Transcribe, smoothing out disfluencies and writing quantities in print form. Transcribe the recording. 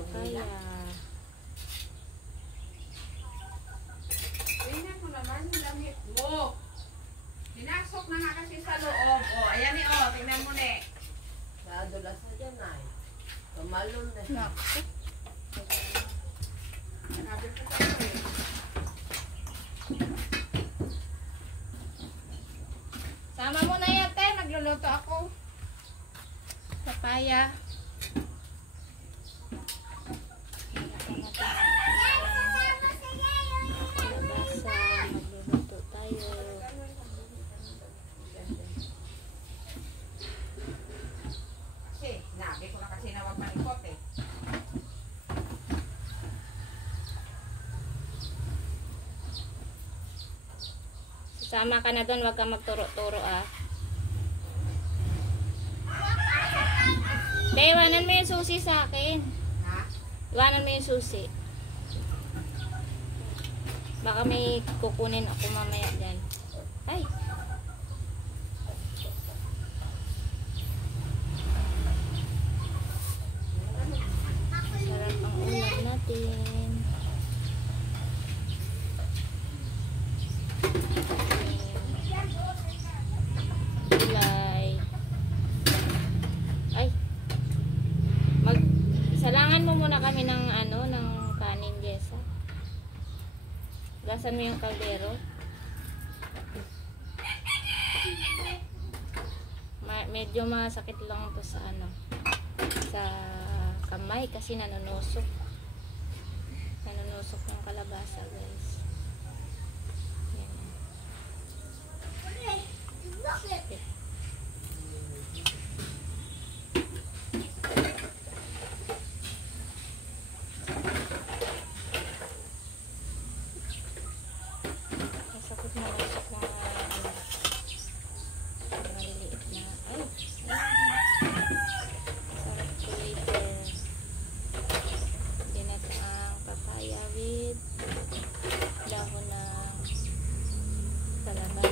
ilong nila. Tingnan mo naman yung damit mo. Sinasok na nga kasi sa loob. O, ayan eh, o. Tingnan mo na eh. Nadulas na dyan ay. Tumalon na. Naku. Sabi ko sa'yo eh. Sama mo na yan, te. Nagluluto ako. Papaya. Magluluto tayo. Kasi, sinabi ko na kasi na huwag malikot eh. Sama ka na doon, wag kang magturo-turo ah. Te, iwanan mo yung susi sa akin. Ha? Iwanan mo yung susi. Baka may kukunin ako mamaya dyan. Ay! Sarap ang ulam natin. Gulay. Ay! Salangan mo muna kami ng ano, ng kanin, Jessa. Gasan mo yung kaldero. Medyo masakit lang to sa ano, sa kamay kasi nanunusok yung kalabasa, guys. Yan. Masakit na lusok ng ano, maliliit na. Ay! Sarap ko later. Ginataang papaya with dahon ng kalabasa.